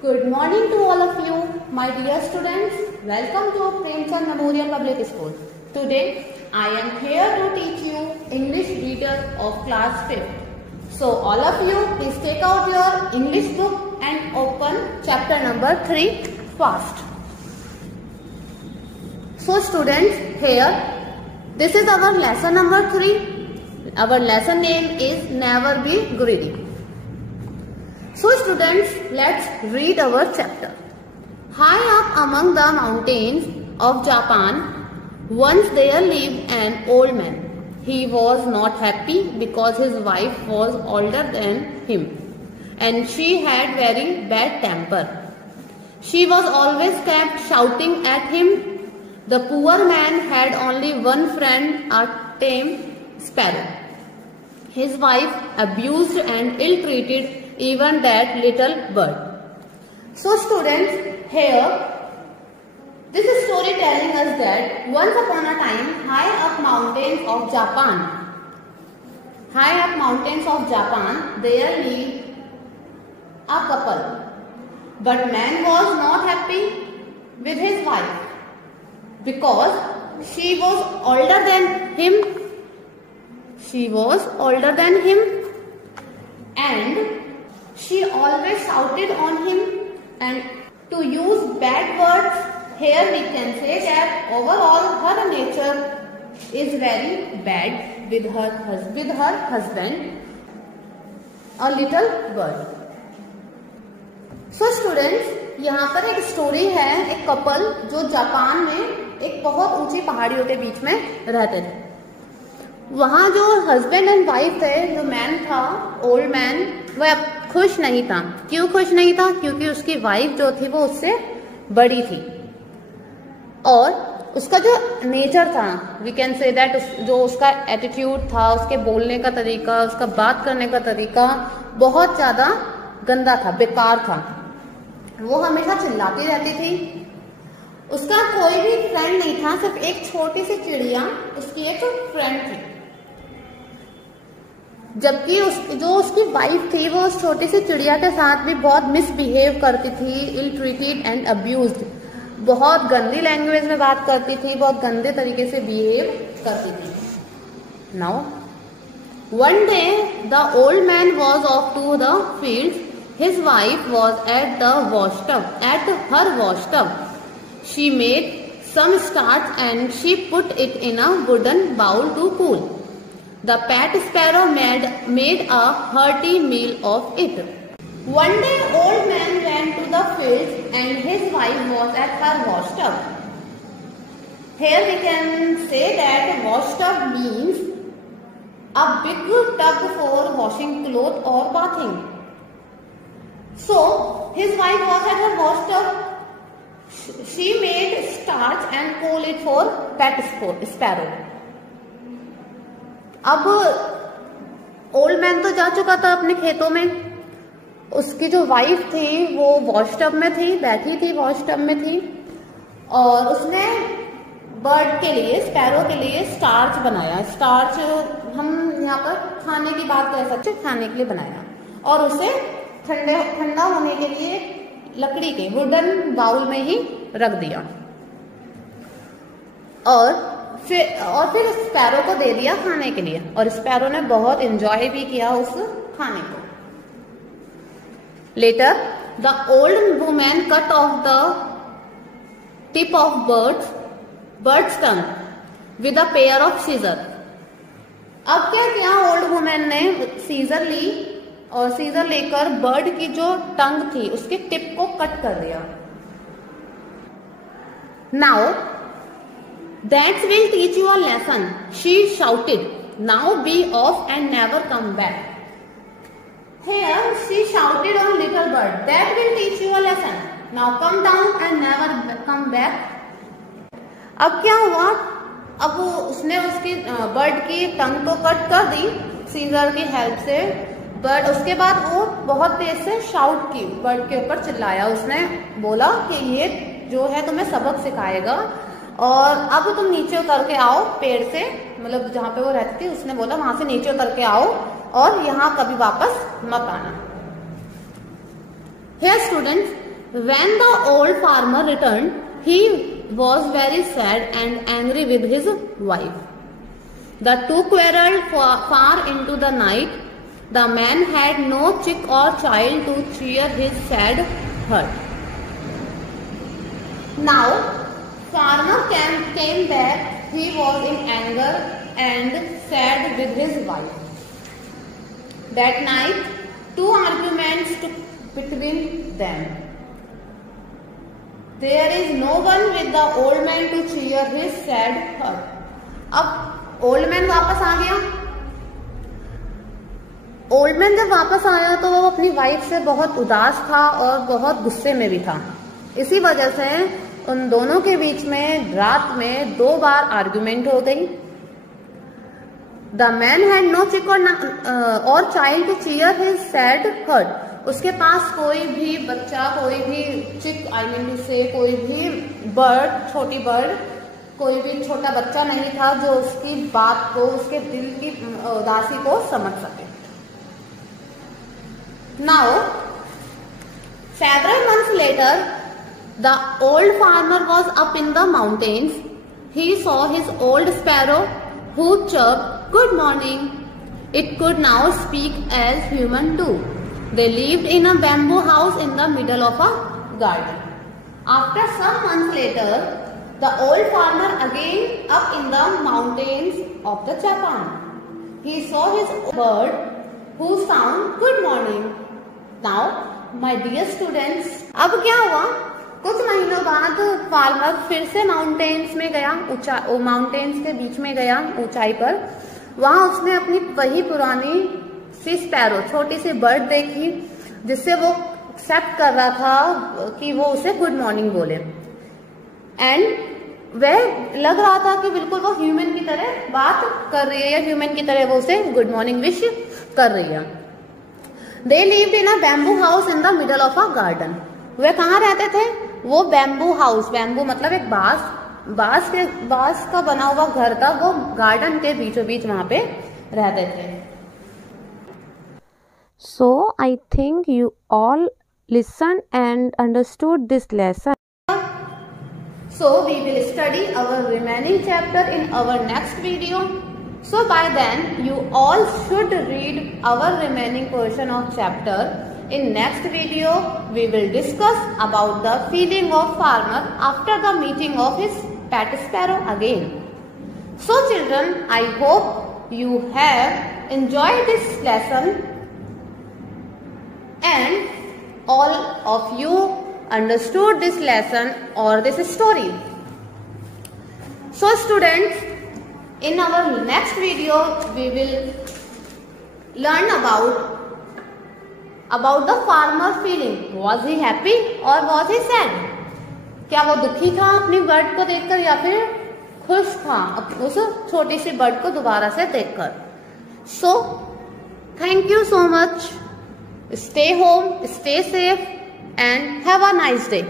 Good morning to all of you, my dear students. Welcome to Premchand Memorial Public School. Today, I am here to teach you English reader of class 5th. So, all of you, please take out your English book and open chapter number 3 fast. So, students, here, this is our lesson number 3. Our lesson name is Never Be Greedy. So students, let's read our chapter. High up among the mountains of Japan, once there lived an old man. He was not happy because his wife was older than him and she had very bad temper. She was always kept shouting at him. The poor man had only one friend, a tame sparrow. His wife abused and ill-treated even that little bird. So students, here this is story telling us that once upon a time, high up mountains of Japan, there lived a couple. But man was not happy with his wife because she was older than him. And she always shouted on him, and to use bad words, here we can say that overall her nature is very bad with her husband, a little bird. So students, यहाँ पर एक story है, एक couple जो Japan में एक बहुत ऊंची पहाड़ियों के बीच में रहते थे. वहाँ जो हस्बैंड एंड वाइफ थे, जो मैन था, ओल्ड मैन, वह खुश नहीं था. क्यों खुश नहीं था? क्योंकि उसकी वाइफ जो थी वो उससे बड़ी थी और उसका जो नेचर था, वी कैन से दैट, जो उसका एटीट्यूड था, उसके बोलने का तरीका, उसका बात करने का तरीका बहुत ज्यादा गंदा था, बेकार था. वो हमेशा चिल्लाती रहती थी. उसका कोई भी फ्रेंड नहीं था, सिर्फ एक छोटी सी चिड़िया उसकी एक फ्रेंड थी. जबकि जो उसकी वाइफ थी वो उस छोटी सी चिड़िया के साथ भी बहुत मिसबिहेव करती थी, इल ट्रीटेड एंड अब्यूज्ड. बहुत गंदी लैंग्वेज में बात करती थी, बहुत गंदे तरीके से बिहेव करती थी. Now one day the old man was off to the field. His wife was at her wash tub. She made some starch and she put it in a wooden bowl to cool. The pet sparrow made a hearty meal of it. One day old man went to the fields and his wife was at her wash tub. Here we can say that wash tub means a big tub for washing clothes or bathing. So his wife was at her wash tub. She made starch and cool it for pet sparrow. अब old man तो जा चुका था अपने खेतों में. उसकी जो वाइफ थी वो वॉश टब में थी, बैठी थी वॉश टब में थी, और उसने बर्ड के लिए, स्पैरो के लिए स्टार्च बनाया. स्टार्च हम यहाँ पर खाने की बात कर सकते, खाने के लिए बनाया, और उसे ठंडा होने के लिए लकड़ी के वुडन बाउल में ही रख दिया और फिर स्पैरो को दे दिया खाने के लिए. और स्पैरो ने बहुत एंजॉय भी किया उस खाने को. Later the old woman cut off the tip of bird's tongue with a pair of scissor. अब क्या किया ओल्ड वुमैन ने? सीजर ली और सीजर लेकर बर्ड की जो टंग थी उसके टिप को कट कर दिया. Now that will teach you a lesson, she shouted. Now be off and never come back. Here she shouted on little bird. That will teach you a lesson. Now come down and never come back. अब क्या हुआ? अब उसने उसकी bird की टंग तो cut कर दी scissor की हेल्प से, बट उसके बाद वो बहुत तेज से शाउट की, बर्ड के ऊपर चिल्लाया. उसने बोला कि ये जो है तुम्हें सबक सिखाएगा और अब तुम नीचे उतर के आओ पेड़ से, मतलब जहां पे वो रहती थी, उसने बोला वहां से नीचे उतर के आओ और यहाँ कभी वापस मत आना. Here students, When the old farmer returned, he was very sad and angry with his wife. The two quarreled far into the night. The man had no chick or child to cheer his sad heart. Now, farmer came back. He was in anger and sad with his wife. That night, two arguments took between them. There is no one with the old man to cheer his sad heart. अब old man वापस आ गया। Old man जब वापस आया तो वो अपनी wife से बहुत उदास था और बहुत गुस्से में भी था। इसी वजह से उन दोनों के बीच में रात में 2 बार आर्ग्यूमेंट हो गई। The man had no chick और child to cheer his sad heart. उसके पास कोई भी बच्चा, कोई भी चिक से कोई भी बर्ड, छोटी बर्ड, कोई भी छोटा बच्चा नहीं था जो उसकी बात को, उसके दिल की उदासी को समझ सके। Now, several months later, the old farmer was up in the mountains. He saw his old sparrow who chirped, "Good morning." It could now speak as human too. They lived in a bamboo house in the middle of a garden. After some months later, the old farmer again up in the mountains of the Japan. He saw his bird who sound "Good morning." Now, my dear students, अब क्या हुआ? कुछ महीनों बाद farmer फिर से mountains में गया, माउंटेन्स के बीच में गया ऊंचाई पर। वहां उसने अपनी वही पुरानी सी स्पैरो, छोटी सी बर्ड देखी जिससे वो एक्सेप्ट कर रहा था कि वो उसे गुड मॉर्निंग बोले। एंड वह लग रहा था कि बिल्कुल वो ह्यूमन की तरह बात कर रही है या ह्यूमन की तरह वो उसे गुड मॉर्निंग विश कर रही है। They lived in a bamboo house in the middle of a garden. वे कहाँ रहते थे? वो बैम्बू हाउस, बैम्बू मतलब एक बांस का बना हुआ घर था, वो गार्डन के बीचों बीच वहां पे रहते थे। So I think you all listened and understood this lesson. So we will study our remaining chapter in our next video. So by then you all should read our remaining portion of chapter. In next video we will discuss about the feeling of farmer after the meeting of his pet sparrow again. So children, I hope you have enjoyed this lesson and all of you understood this lesson or this story. So students, in our next video we will learn about the farmer feeling. Was he happy or was he sad? क्या वो दुखी था अपनी bird को देखकर या फिर खुश था उस छोटी सी बर्ड को दोबारा से देखकर? So thank you so much. Stay home, stay safe and have a nice day.